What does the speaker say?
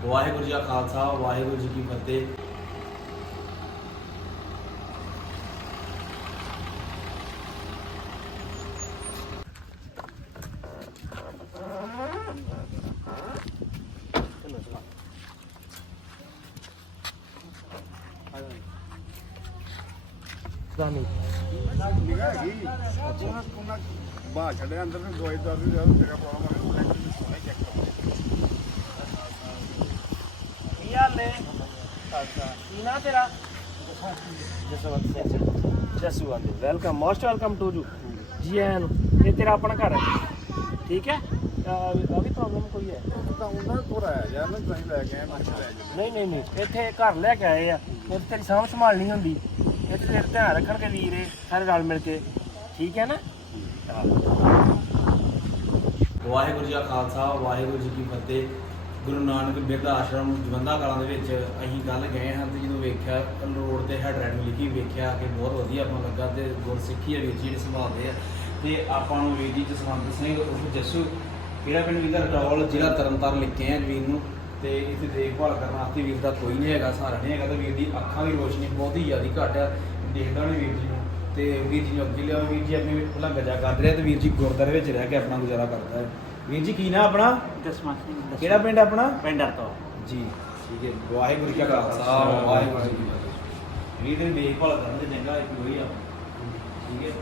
ਵਾਹਿਗੁਰੂ ਜੀ ਕਾ ਖਾਲਸਾ ਵਾਹਿਗੁਰੂ ਜੀ ਕੀ ਫਤਿਹ ਨਿਗਾਹ ਹੈਗੀ ਅੱਛਾ ਉਹਨਾਂ ਬਾਹਰ ਛੱਡਿਆ ਅੰਦਰ ਨੂੰ ਦਵਾਈ ਦਾਰੂ ਦੇ ਦਿਓ ਤੇਰਾ ਪ੍ਰੋਬਲਮ ਹੈ ਉਹ ਸੋਨੇ ਚੈੱਕ ਕਰੋ ਕੀ ਹਾਲ ਹੈ ਕੀ ਨਾਂ ਤੇਰਾ ਜਸਵੰਤ ਸਿੰਘ ਜਸੂ ਆਂਦੇ welcome most welcome to you ji ਆਇਆਂ ਨੂੰ ਇਹ ਤੇਰਾ ਆਪਣਾ ਘਰ ਹੈ ਠੀਕ ਹੈ ਆ ਵੀ ਪ੍ਰੋਬਲਮ ਕੋਈ ਹੈ ਤਾਂ ਉਹਨਾਂ ਕੋਲ ਆਇਆ ਯਾਰ ਨਾ ਤੁਸੀਂ ਲੈ ਕੇ ਆਏ ਮੈਂ ਲੈ ਜਾਓ ਨਹੀਂ ਨਹੀਂ ਨਹੀਂ ਇੱਥੇ ਘਰ ਲੈ ਕੇ ਆਏ ਆ ਉਹ ਤੇਰੀ ਸਾਂਭ ਸੰਭਾਲਣੀ ਹੁੰਦੀ ਇੱਥੇ ਤੇਰਾ ਧਿਆਨ ਰੱਖਣਗੇ ਵੀਰ ਸਾਰੇ ਰਲ ਮਿਲ ਕੇ ਠੀਕ ਹੈ ਨਾ ਵਾਹਿਗੁਰੂ ਜੀ ਕਾ ਖਾਲਸਾ ਵਾਹਿਗੁਰੂ ਜੀ ਕੀ ਫਤਿਹ ਗੁਰੂ ਨਾਨਕ ਬਿਰਧ ਆਸ਼ਰਮ ਜਵੰਦਾ ਕਲਾਂ ਦੇ ਵਿੱਚ ਅਸੀਂ ਕੱਲ ਗਏ ਹਾਂ ਤੇ ਜਦੋਂ ਵੇਖਿਆ ਰੋਡ ਤੇ ਹੈਡਲਾਈਨ ਲਿਖੀ, ਵੇਖਿਆ ਕਿ ਬਹੁਤ ਵਧੀਆ ਆਪਾਂ ਲੱਗਾ ਤੇ ਗੁਰਸਿੱਖੀ ਹੈ ਵੀਰ ਜੀ ਨੇ ਸੰਭਾਲਦੇ ਆ। ਤੇ ਆਪਾਂ ਨੂੰ ਵੀਰ ਜੀ ਜਸਵੰਤ ਸਿੰਘ ਉਹ ਜੱਸੂ, ਕਿਹੜਾ ਪਿੰਡ ਵੀਰ ਦਾ? ਰਟੌਲ ਜ਼ਿਲ੍ਹਾ ਤਰਨਤਾਰਨ ਲਿਖੇ ਆ ਵੀਰ ਨੂੰ। ਤੇ ਇੱਥੇ ਦੇਖਭਾਲ ਕਰਨ ਵਾਸਤੇ ਵੀਰ ਦਾ ਕੋਈ ਨਹੀਂ ਹੈਗਾ ਸਹਾਰਾ ਨਹੀਂ ਹੈਗਾ ਤੇ ਵੀਰ ਦੀ ਅੱਖਾਂ ਦੀ ਰੋਸ਼ਨੀ ਬਹੁਤ ਹੀ ਜ਼ਿਆਦਾ ਘੱਟ ਆ। ਦੇਖਦਾ ਨਹੀਂ ਵੀਰ ਜੀ ਨੂੰ। ਤੇ ਵੀਰ ਜੀ ਨੂੰ ਅੱਗੇ ਲਿਆ ਵੀਰ ਜੀ, ਆਪਣੇ ਪਹਿਲਾਂ ਗਜਾ ਕਰ ਰਿਹਾ ਤੇ ਵੀਰ ਜੀ ਗੁਰਦਾਰੇ ਵਿੱਚ ਰਹਿ ਕੇ ਆਪਣਾ ਗੁਜ਼ਾਰਾ ਕਰਦਾ ਹੈ। ਵੀਰ ਜੀ ਕੀ ਨਾ ਆਪਣਾ? ਸਿੰਘ ਕਿਹੜਾ ਪਿੰਡ ਆਪਣਾ? ਪਿੰਡਰ ਤੋਂ ਜੀ ਠੀਕ ਹੈ। ਵਾਹਿਗੁਰੂ ਜੀ ਕਾ ਖਾਲਸਾ ਵਾਹਿਗੁਰੂ ਜੀ ਕੀ ਫਤਿਹ। ਵੀਰ ਦੀ ਦੇਖਭਾਲ ਕਰਨ ਤੇ ਚੰਗਾ ਇੱਕ ਹੋਈ ਆ। ਠੀਕ ਹੈ।